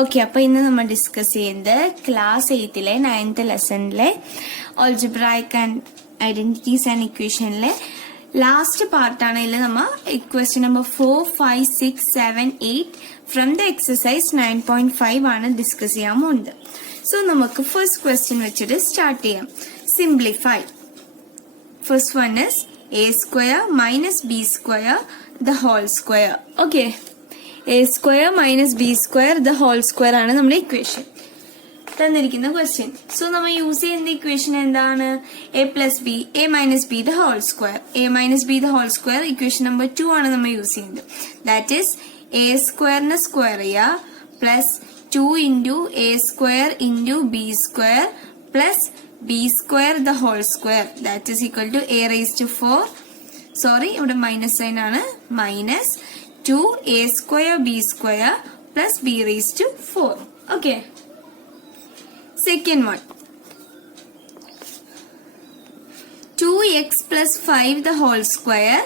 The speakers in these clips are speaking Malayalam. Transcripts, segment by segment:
ഓക്കെ, അപ്പൊ ഇന്ന് നമ്മൾ ഡിസ്കസ് ചെയ്യുന്നത് ക്ലാസ് 8ലെ 9th ലെസണിലെ ഓൾജിബ്രായിക് ആൻഡ് ഐഡന്റിറ്റീസ് ആൻഡ് ഇക്വേഷനിലെ ലാസ്റ്റ് പാർട്ടാണ്. ഇതിൽ നമ്മൾ question number 4, 5, 6, 7, 8 from the exercise 9.5 ആണ് ഡിസ്കസ് ചെയ്യാൻ പോകുന്നത്. സോ നമുക്ക് ഫസ്റ്റ് ക്വസ്റ്റ്യൻ വെച്ചിട്ട് സ്റ്റാർട്ട് ചെയ്യാം. Simplify. First one is a square minus b square the whole square. Okay, a square minus b square the whole square ആണ് നമ്മുടെ ഇക്വേഷൻ. തന്നിരിക്കുന്ന ക്വസ്റ്റ്യൻ. സോ നമ്മൾ യൂസ് ചെയ്യുന്ന ഇക്വേഷൻ എന്താണ്? a plus b, a minus b the whole square. a minus b the whole square equation number 2 ആണ് നമ്മൾ യൂസ് ചെയ്യുന്നത്. ദാറ്റ് ഈസ് a സ്ക്വയറിനെ സ്ക്വയർ ചെയ്യുക plus 2 into a square into b square plus b square the whole square that is equal to a raised to 4, sorry ഇവിടെ മൈനസ് സൈൻ ആണ്, minus 2a square b square plus b raised to 4. okay, second one 2x plus 5 the whole square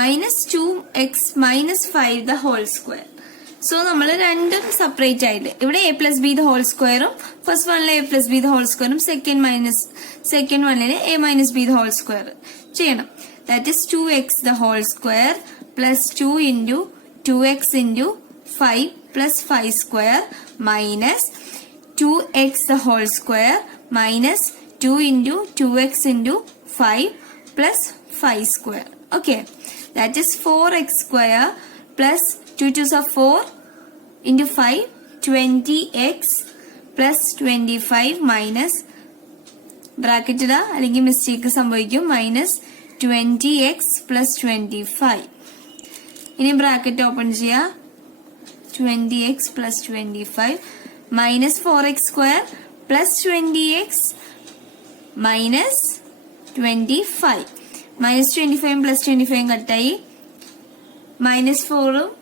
minus 2x minus 5 the whole square. So നമ്മൾ രണ്ടും സെപ്പറേറ്റ് ആയിട്ട് ഇവിടെ a plus B the whole സ്ക്വയറും ഫസ്റ്റ് വണ്ണിലെ a plus B the whole സ്ക്വയറും സെക്കൻഡ് വണ്ണിലെ a minus B the whole square ചെയ്യണം. That is 2x the whole square plus 2 into 2x into 5 plus 5 square minus 2x the whole square minus 2 into 2x into 5 plus 5 square. Okay, that is 4x square plus 2 2s are 4 into 5 20x plus 25 minus bracket ഇടാ അല്ലെങ്കിൽ മിസ്റ്റേക്ക് സംഭവിക്കും, മൈനസ് 20x plus 25. ഇനി ബ്രാക്കറ്റ് ഓപ്പൺ ചെയ്യാ 20x plus 25 minus 4x square plus 20x minus 25. Minus 25 plus 25 കട്ടായി, മൈനസ് 4ഉം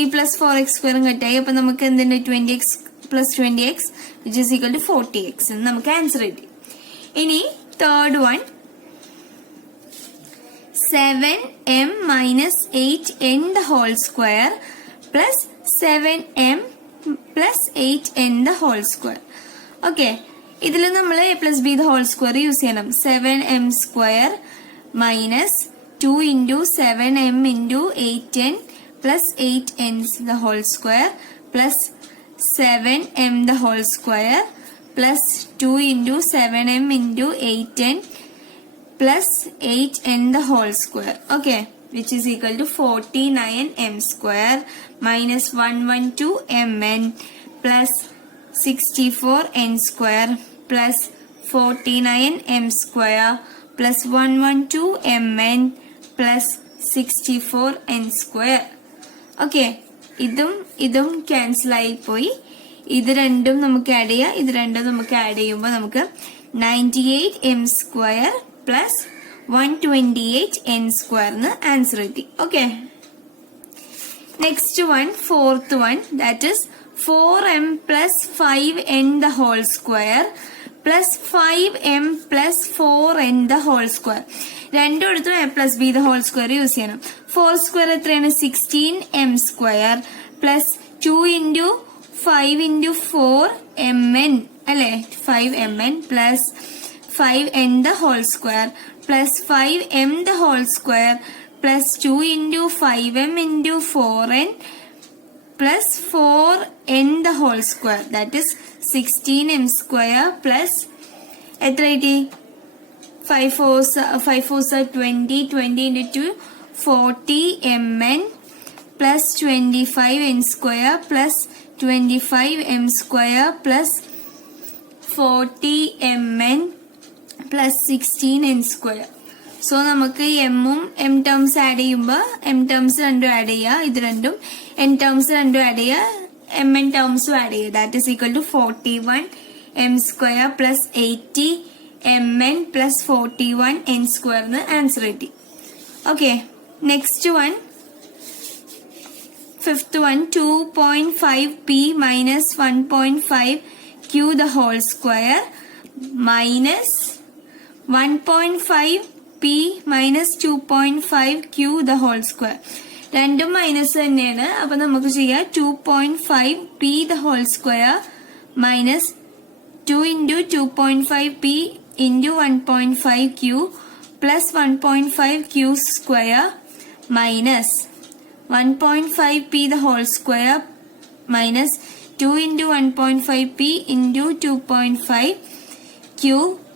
ഈ പ്ലസ് 4x സ്ക്വയറും കട്ടായി. അപ്പൊ നമുക്ക് എന്തുണ്ട് 20x plus 20x which is equal to 40x എന്ന് നമുക്ക് ആൻസർ കിട്ടി. ഇനി third one 7m minus 8n the whole square plus 7m plus 8n the whole square. Okay, ഇതിൽ നമ്മൾ a plus B the whole square use ചെയ്യണം. 7m square minus 2 into 7m into 8n plus 8n the whole square plus 7m the whole square plus 2 into 7m into 8n plus 8n the whole square. Okay, which is equal to 49m square minus 112mn plus 64n square plus 49m square plus 112mn plus 64n square. Okay, ഇതും ക്യാൻസൽ ആയി പോയി. ഇത് രണ്ടും നമുക്ക് ആഡ് ചെയ്യാം. ഇത് രണ്ടും നമുക്ക് ആഡ് ചെയ്യുമ്പോൾ നമുക്ക് 98m സ്ക്വയർ പ്ലസ് 128n സ്ക്വയറിന് ആൻസർ കിട്ടി. Okay, next one fourth one that is 4m plus 5n the whole square plus 5m plus 4n the whole square. രണ്ടും എടുത്തും a plus B the whole square use ചെയ്യണം. 4 സ്ക്വയർ എത്രയാണ്? 16m square plus 2 into 5 into 4mn അല്ലെ, 5mn plus 5n the whole square plus 5m the whole square plus 2 into 5m into 4n plus 4n the whole square that is 16m square plus എത്ര കിട്ടി? 5 4s are 20, 20 into 2 40mn plus 25n square plus 25m square plus 40mn plus 16n square. So നമുക്ക് എമ്മും എം ടേംസ് ആഡ് ചെയ്യുമ്പോൾ എം ടേംസ് രണ്ടും ആഡ് ചെയ്യുക, ഇത് രണ്ടും എൻ ടേംസ് രണ്ടും ആഡ് ചെയ്യുക, എം എൻ ടേംസും ആഡ് ചെയ്യുക. That is equal to 41m square plus 80mn plus 41n സ്ക്വയറിന് ആൻസർ കിട്ടി. Okay, next one fifth one 2.5p minus 1.5q the whole square minus 1.5p minus 2.5q the whole square. രണ്ടും മൈനസ് തന്നെയാണ്. അപ്പൊ നമുക്ക് ചെയ്യാം 2.5p the whole square minus 2 into 2.5p into 1.5q plus 1.5q square minus 1.5p the whole square minus 2 into 1.5p into 2.5q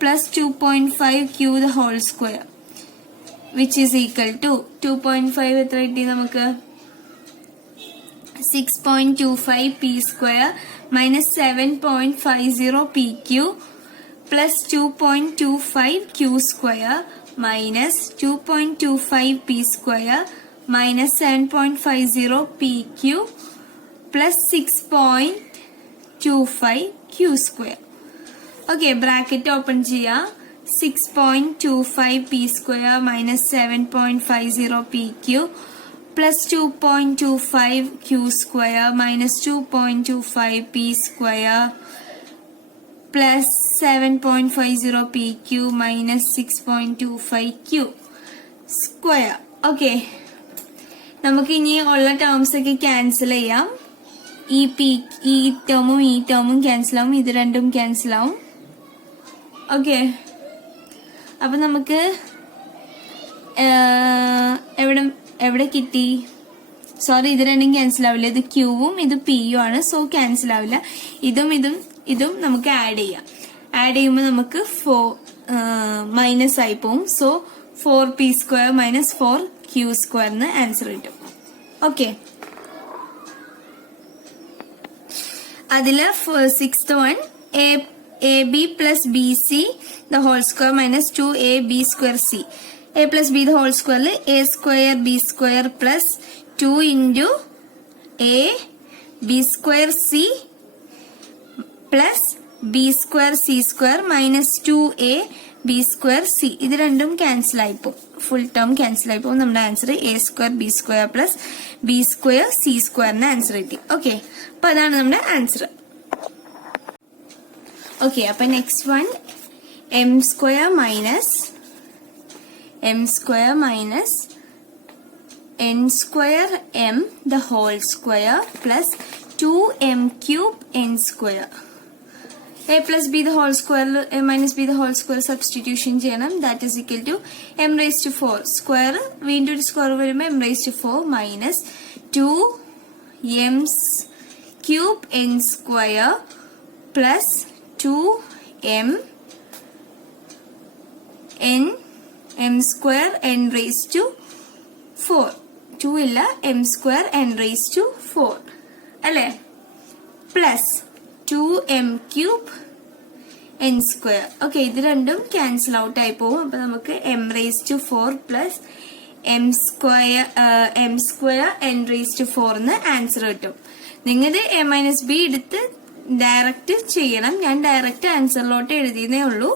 plus 2.5q the whole square, which is equal to 2.5 എത്ര കിട്ടി നമുക്ക് 6.25p square minus 7.50pq plus 2.25q square minus 2.25p square minus 7.50pq plus 6.25q square. Okay, bracket open ചെയ്യാം. 6.25p square minus 7.50pq plus 2.25q square minus 2.25p square plus 7.50pq minus 6.25q square. Okay, നമുക്ക് ഇനി ഉള്ള ടേംസ് ഒക്കെ ക്യാൻസൽ ചെയ്യാം. ഈ ടേമും ക്യാൻസൽ ആവും, ഇത് രണ്ടും ക്യാൻസൽ ആവും. ഓക്കെ, അപ്പൊ നമുക്ക് എവിടെ കിട്ടി? സോറി, ഇത് രണ്ടും ക്യാൻസൽ ആവില്ല. ഇത് ക്യൂവും ഇത് പിയും ആണ്, സോ ക്യാൻസൽ ആവില്ല. ഇതും നമുക്ക് ആഡ് ചെയ്യാം. ആഡ് ചെയ്യുമ്പോൾ നമുക്ക് മൈനസ് ആയി പോവും. So 4p square minus 4q square എന്ന് ആൻസർ കിട്ടും. ഓക്കെ, അതില് 6th one ab plus bc the whole square minus 2ab square c. a plus b the whole square a square b square plus 2 into a b square c plus b square c square minus 2a b square c. ഇത് രണ്ടും ക്യാൻസൽ ആയിപ്പോ, ഫുൾ ടേം ക്യാൻസൽ ആയിപ്പോ. നമ്മുടെ answer a square b square plus b square c square ന് ആൻസർ കിട്ടി. ഓക്കെ, അപ്പൊ അതാണ് നമ്മുടെ ആൻസർ. ഓക്കെ, അപ്പൊ next one m square minus n square m the whole square plus 2m cube n square. a plus b the whole square a minus b the whole square substitution ചെയ്യണം. that is equal to m raised to 4 square വീണ്ടും ഒരു സ്ക്വയർ വരുമ്പോൾ m raised to 4 minus 2m cube n square plus 2m square n raised to 4. 2 ഇല്ല, m square n raised to 4 അല്ലേ, plus 2m cube n square. Okay, ഇത് രണ്ടും ക്യാൻസൽ ഔട്ട് ആയി പോകും. അപ്പൊ നമുക്ക് m raised to 4 plus m square n raised to 4 എന്ന് ആൻസർ കിട്ടും. നിങ്ങളുടെ a minus b എടുത്ത് ഡയറക്റ്റ് ചെയ്യണം. ഞാൻ ഡയറക്റ്റ് ആൻസറിലോട്ട് എഴുതിയതേ ഉള്ളൂ.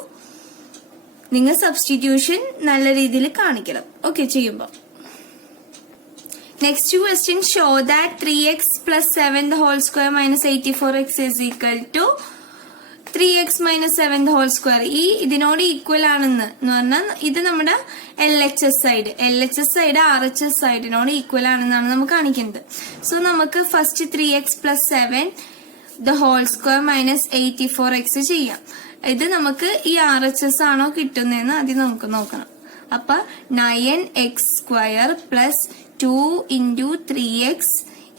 നിങ്ങൾ സബ്സ്റ്റിറ്റ്യൂഷൻ നല്ല രീതിയിൽ കാണിക്കണം. ഓക്കെ, ചെയ്യുമ്പോൾ next question show that 3x plus 7 the whole square minus 84x is equal to 3x minus 7 the whole square. ഈ ഇതിനോട് ഈക്വൽ ആണെന്ന് പറഞ്ഞാൽ ഇത് നമ്മുടെ LHS സൈഡ് RHS സൈഡിനോട് ഈക്വൽ ആണെന്നാണ് നമുക്ക് കാണിക്കുന്നത്. സോ നമുക്ക് first 3x plus 7 the whole square minus 84x ചെയ്യാം. ഇത് നമുക്ക് ഈ RHS ആണോ കിട്ടുന്നതെന്ന് ആദ്യം നമുക്ക് നോക്കണം. അപ്പൊ 9x square plus 2 into 3x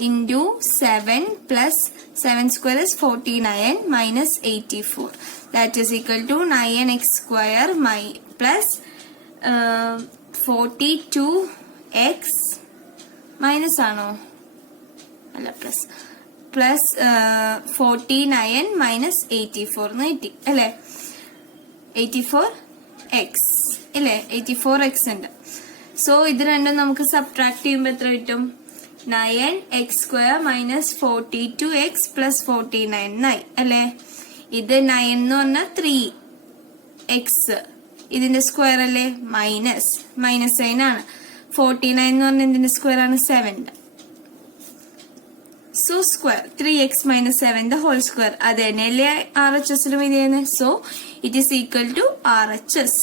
into 7 plus 7 square is 49 minus 84. That is equal to 9x square plus 42x minus ആണോ അല്ല പ്ലസ് 49 minus 84 എന്ന് കിട്ടി അല്ലേ. 84x അല്ലേ, 84x ഉണ്ട്. സോ ഇത് രണ്ടും നമുക്ക് സബ്ട്രാക്ട് ചെയ്യുമ്പോൾ എത്ര കിട്ടും? 9x square minus 42x plus 49 9 അല്ലേ. ഇത് 9 എന്ന് പറഞ്ഞാൽ 3x, ഇതിന്റെ സ്ക്വയർ അല്ലേ, മൈനസ് സൈൻ ആണ്. 49 എന്ന് പറഞ്ഞാൽ ഇതിന്റെ സ്ക്വയർ ആണ് 7. So square 3x minus 7 the whole square. അത് തന്നെയല്ലേ RHSലും ഇത് ചെയ്യുന്നത്. So it is equal to RHS.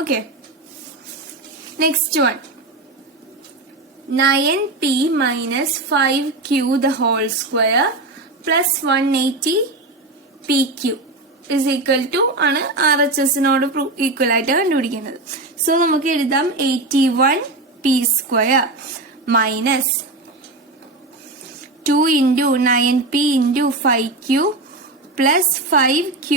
Okay, next one 9p minus 5q the whole square plus 180pq is equal to ആണ് RHSനോട് ഈക്വൽ ആയിട്ട് കണ്ടുപിടിക്കുന്നത്. സോ നമുക്ക് എഴുതാം 81p square minus 2 into 9p into 5q plus 5q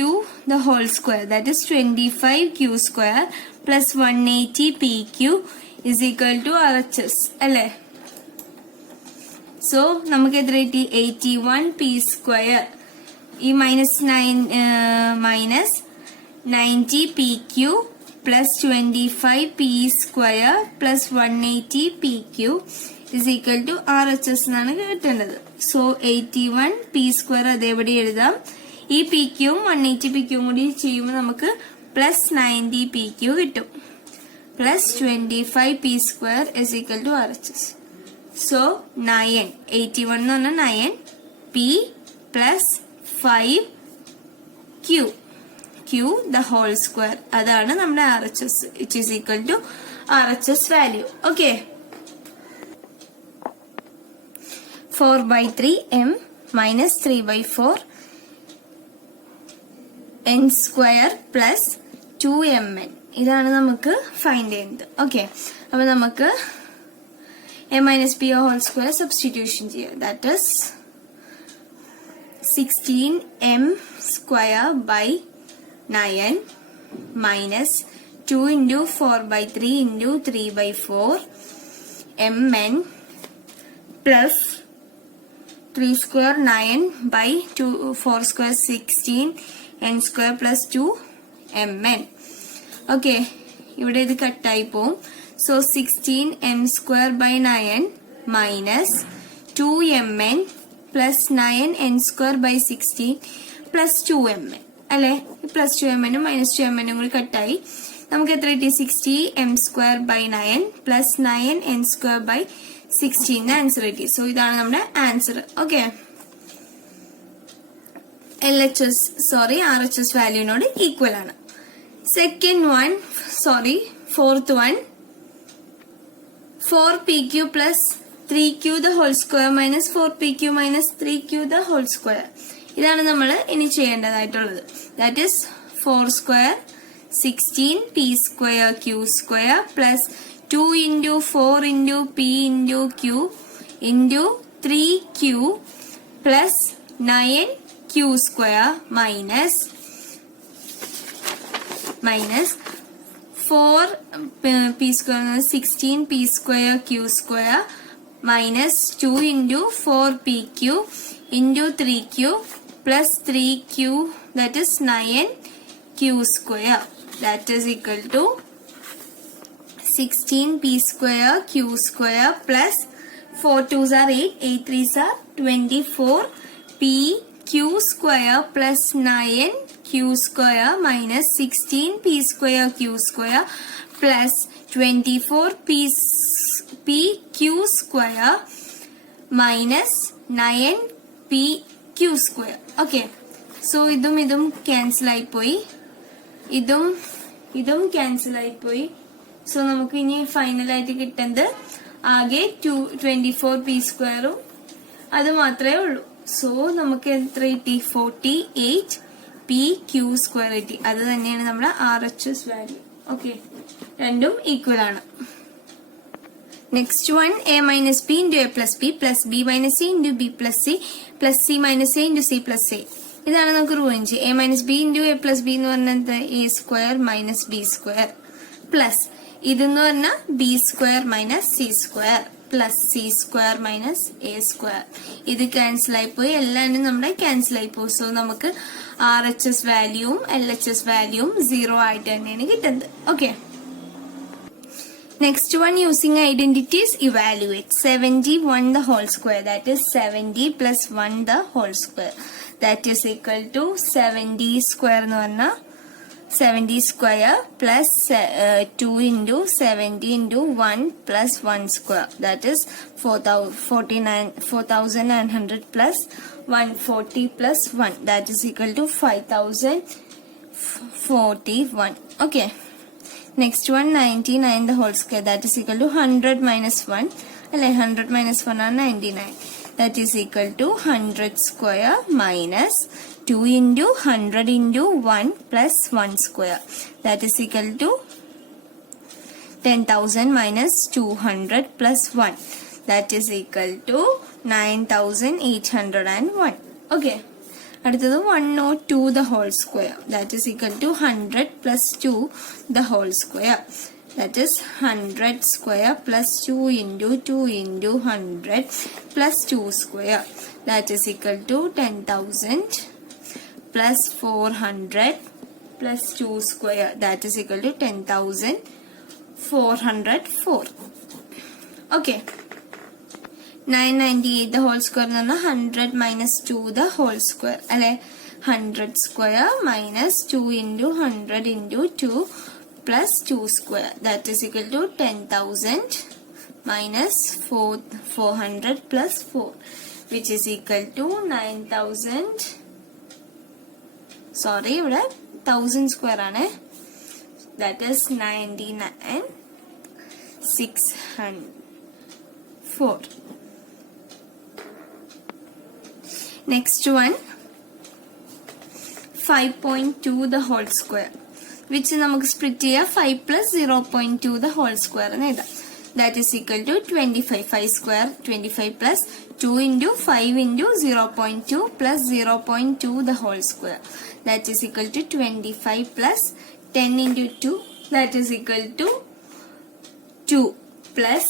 the whole square, that is 25q square plus 180pq is equal to RHS അല്ലേ. സോ നമുക്ക് എത്ര കിട്ടി? 81p square ഈ minus 90pq plus 25p square plus 180pq is equal to RHS എന്നാണ് കിട്ടേണ്ടത്. സോ 81p square അതേപടി എഴുതാം. ഈ pqയും 180pqയും കൂടി ചെയ്യുമ്പോൾ നമുക്ക് പ്ലസ് 90pq കിട്ടും. plus 25p square is equal to RHS. So 9, 81 എന്ന് പറഞ്ഞാൽ 9p plus 5q the whole square അതാണ് നമ്മുടെ RHS, which is equal to RHS value. Okay. 4/3m minus 3/4 n square plus 2mn ഇതാണ് നമുക്ക് ഫൈൻഡ് ചെയ്യുന്നത്. ഓക്കെ, അപ്പൊ നമുക്ക് a minus b whole square substitution ചെയ്യാം. That is 16m square by 9 minus 2 into 4/3 into 3/4 mn plus 3 square 9 by 2 4 square 16 n square plus 2 mn. Okay, ഇവിടെ ഇത് കട്ടായി പോവും. So 16m square by 9 minus 2mn plus 9n square by 16 plus 2mn അല്ലെ. പ്ലസ് 2mn മൈനസ് 2mn കൂടി കട്ടായി. നമുക്ക് എത്ര കിട്ടി? 60m square by 9 plus 9n square by 16 answer കിട്ടി. സോ ഇതാണ് നമ്മുടെ ആൻസർ. ഓക്കെ, RHS വാല്യൂനോട് ഈക്വൽ ആണ്. fourth one 4pq plus 3q the whole square minus 4pq minus 3q the whole square ഇതാണ് നമ്മൾ ഇനി ചെയ്യേണ്ടതായിട്ടുള്ളത്. That is 4 square 16p square q square plus 2 into 4 into p into q into 3q plus 9q square minus 4p square 16p square q square minus 2 into 4pq into 3q plus 3q, that is 9q square, that is equal to 16p square q square plus 4 2s are 8, 8 3s are 24p q square plus 9q square minus 16p square q square plus 24p q square minus 9p q square. Okay, so ഇതും ക്യാൻസൽ ആയി പോയി, ഇതും ക്യാൻസൽ ആയി പോയി. സോ നമുക്ക് ഇനി ഫൈനൽ ആയിട്ട് കിട്ടുന്നത് ആകെ 24p സ്ക്വയറും അത് മാത്രമേ ഉള്ളൂ. സോ നമുക്ക് എത്ര കിട്ടി? 48p q സ്ക്വയർ കിട്ടി. അത് തന്നെയാണ് നമ്മുടെ RHS വാല്യൂ. ഓക്കെ, രണ്ടും ഈക്വൽ ആണ്. Next one a minus b into a plus b plus b minus c into b plus c plus c minus a into c plus a. ഇതാണ് നമുക്ക് റൂഞ്ച്. a minus b into a plus b എന്ന് പറഞ്ഞത് a square minus b square plus ഇതെന്ന് പറഞ്ഞാൽ b square minus c square plus c square minus a square. ഇത് ക്യാൻസൽ ആയി പോയി, എല്ലാവരും നമ്മുടെ ക്യാൻസൽ ആയി പോയി. സോ നമുക്ക് RHS വാല്യൂവും LHS വാല്യൂവും 0 ആയിട്ട് തന്നെയാണ് കിട്ടുന്നത്. Okay, next one using identities evaluate. 71 the whole square, that is 70 plus 1 the whole square, that is equal to 70 square എന്ന് പറഞ്ഞാൽ 70 square plus 2 into 70 into 1 plus 1 square, that is 4900 plus 140 plus 1, that is equal to 5041. Okay, next one 99 the whole square, that is equal to 100 minus 1. അല്ലെ 100 minus 1 ആണ് 99. That is equal to 100 square minus 2 into 100 into 1 plus 1 square. That is equal to 10,000 minus 200 plus 1. That is equal to 9,801. Okay. അടുത്തത് 102 the whole square. That is equal to 100 plus 2 the whole square. That is 100 square plus 2 into 2 into 100 plus 2 square. That is equal to 10,000 plus 400 plus 2 square. That is equal to 10,404. Okay. 998 the whole square എന്ന് പറഞ്ഞാൽ 100 minus 2 the whole square അല്ലെ 100 square minus 2 into 100 into 2 plus 2 square. That is equal to 10,000 minus 400 plus 4 which is equal to 9,000. Sorry, ഇവിടെ 1000 square ആണ്. That is 99,604. Next one 5.2 the whole square which നമുക്ക് സ്പ്ലിറ്റ് ചെയ്യാം 5 plus 0.2 the whole square എന്ന് എഴുതാം. That is equal to 25. 5 square 25 plus 2 into 5 into 0.2 plus 0.2 the whole square. That is equal to 25 plus 10 into 2. That is equal to 2 plus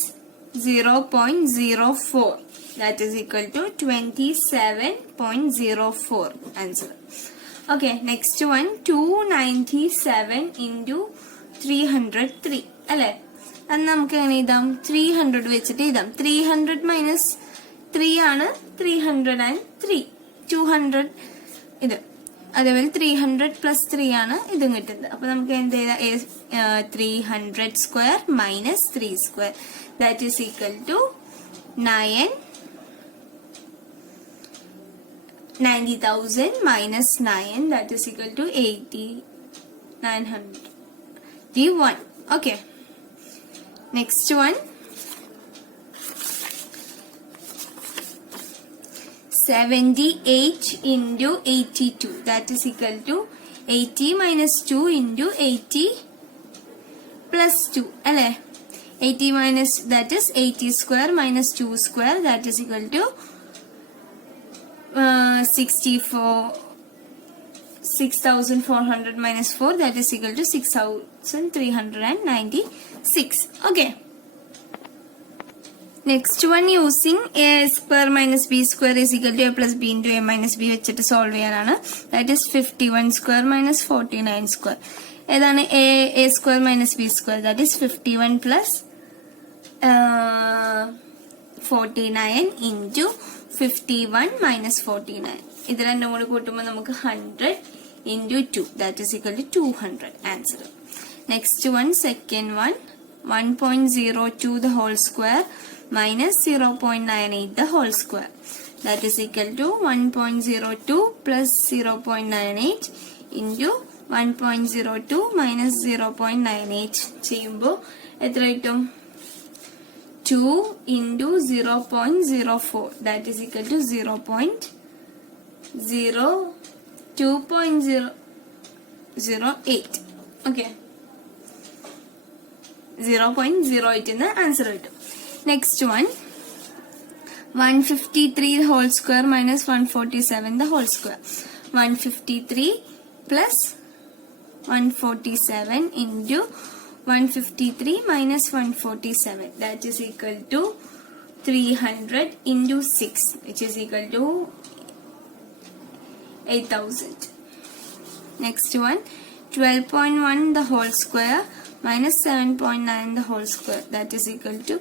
0.04. That is equal to 27.04 answer. Okay, next one 297 into 303 അല്ലേ അത് നമുക്ക് എങ്ങനെ എഴുതാം 300 വെച്ചിട്ട് എഴുതാം 300 minus 3 ആണ് 303 200 ഇത് അതേപോലെ 300 plus 3 ആണ് ഇതും കിട്ടുന്നത് അപ്പൊ നമുക്ക് എന്ത് എഴുതാം 300 square minus 3 square. That is equal to 90,000 minus 9. That is equal to 8,901. Okay. Next one 78 into 82. That is equal to 80 minus 2 into 80 plus 2 അല്ലേ 80 minus that is 80 square minus 2 square. That is equal to 6,400 minus 4. That is equal to 6,396. Okay. Next one using a square minus b square is equal to a plus b into a minus b വെച്ചിട്ട് സോൾവ് ചെയ്യാനാണ്. That is 51 square minus 49 square. ഏതാണ് a square minus b square. That is 51 plus 49 into 51 minus 49. ഇത് രണ്ടും കൂടി കൂട്ടുമ്പോൾ നമുക്ക് 100 into 2. That is equal to 200 answer. Next one second one 1.02 the whole square minus 0.98 the whole square. That is equal to 1.02 plus 0.98 into 1.02 minus 0.98 ചെയ്യുമ്പോൾ എത്ര കിട്ടും 2 into 0.04. That is equal to 2.08. Okay. 0.08 in the answer കിട്ടും. Next one 153 the whole square minus 147 the whole square. 153 plus 147 into 153 minus 147. That is equal to 300 into 6 which is equal to 8,000. Next one 12.1 the whole square minus 7.9 the whole square. That is equal to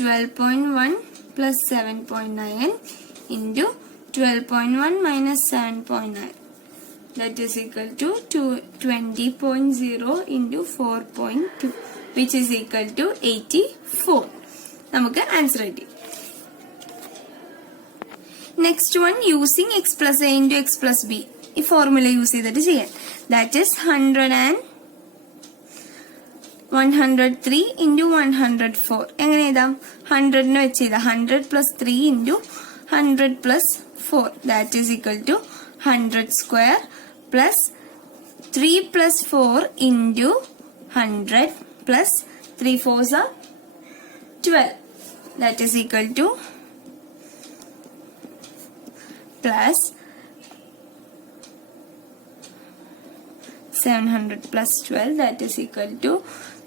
12.1 plus 7.9 into 12.1 minus 7.9. That is equal to 20.0 into 4.2 which is equal to 84. നമുക്ക് ആൻസർ കിട്ടി. Next one using x plus a into x plus b. ഈ ഫോർമുല യൂസ് ചെയ്തിട്ട് ചെയ്യാൻ. That is 100 and 103 into 104 എങ്ങനെ എഴുതാം? 100 വെച്ച് എഴുതാം. 100 plus 3 into 100 plus 4 that is equal to 100 square plus 3 plus 4 into 100 plus 3 4s are 12 that is equal to plus 700 plus 12 that is equal to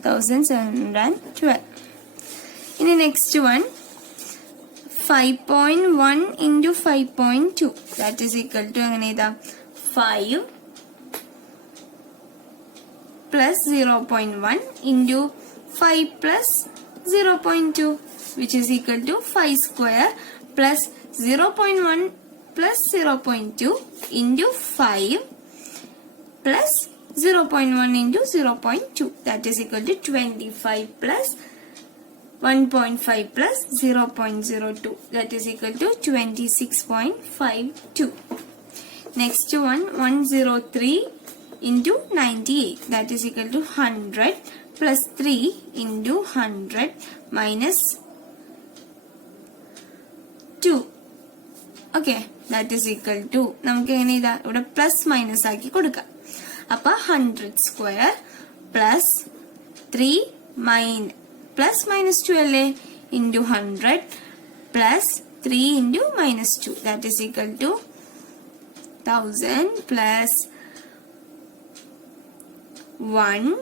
1712. In the next one 5.1 into 5.2 that is equal to 5 plus 0.1 into 5 plus 0.2 which is equal to 5 square plus 0.1 plus 0.2 into 5 plus 0.1 into 0.2 that is equal to 25 plus 1.5 plus 0.02 that is equal to 26.52. Next one 103 into 98 that is equal to 100 plus 3 into 100 minus 2. Okay, that is equal to നമുക്ക് എങ്ങനെ ഇതാ ഇവിടെ പ്ലസ് മൈനസ് ആക്കി കൊടുക്കാം. അപ്പൊ 100 സ്ക്വയർ പ്ലസ് 3 പ്ലസ് മൈനസ് 2 അല്ലേ into 100 plus 3 into minus 2 that is equal to 1000 plus 100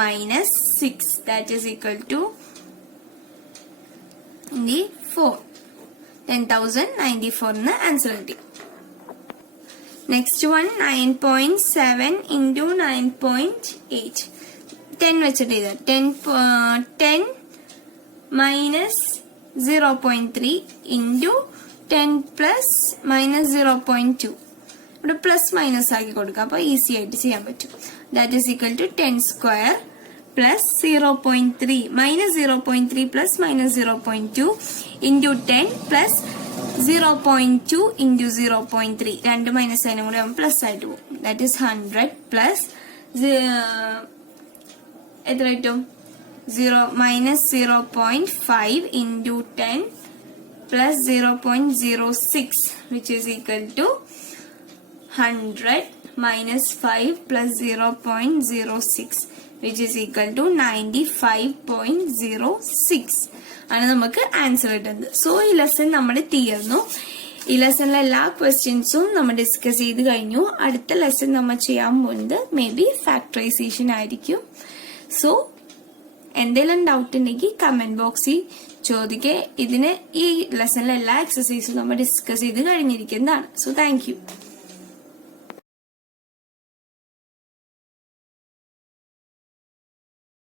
minus 6 that is equal to 4. 10,094 na answer kitti. Next one 9.7 into 9.8. 10 വെച്ചിട്ട് ഇത് 10 minus 0.3 into 10 plus minus 0.2. ഇവിടെ പ്ലസ് മൈനസ് ആക്കി കൊടുക്കാം. അപ്പൊ ഈസി ആയിട്ട് ചെയ്യാൻ പറ്റും. That is equal to 10 square plus 0.3 minus 0.3 plus minus 0.2 into 10 plus 0.2 into 0.3 രണ്ട് മൈനസ് അതിനും കൂടെ പ്ലസ് ആയിട്ട് പോകും. ദാറ്റ് ഈസ് 100 പ്ലസ് എത്ര കിട്ടും? Minus 0.5 into 10 plus 0.06 which is equal to 100 minus 5 plus 0.06 which is equal to 95.06 ആണ് നമുക്ക് ആൻസർ കിട്ടുന്നത്. സോ ഈ ലെസൺ നമ്മുടെ തീർന്നു. ഈ ലെസണിലെ എല്ലാ ക്വസ്റ്റ്യൻസും നമ്മൾ ഡിസ്കസ് ചെയ്ത് കഴിഞ്ഞു. അടുത്ത ലെസൺ നമ്മൾ ചെയ്യാൻ പോകുന്നത് മേ ബി ഫാക്ടറൈസേഷൻ ആയിരിക്കും. സോ എന്തെങ്കിലും ഡൗട്ട് ഉണ്ടെങ്കിൽ കമന്റ് ബോക്സിൽ ചോദിക്കുക. ഈ ലെസണിലെ എല്ലാ എക്സസൈസും നമ്മൾ ഡിസ്കസ് ചെയ്ത് കഴിഞ്ഞിരിക്കുന്നതാണ്. So thank you.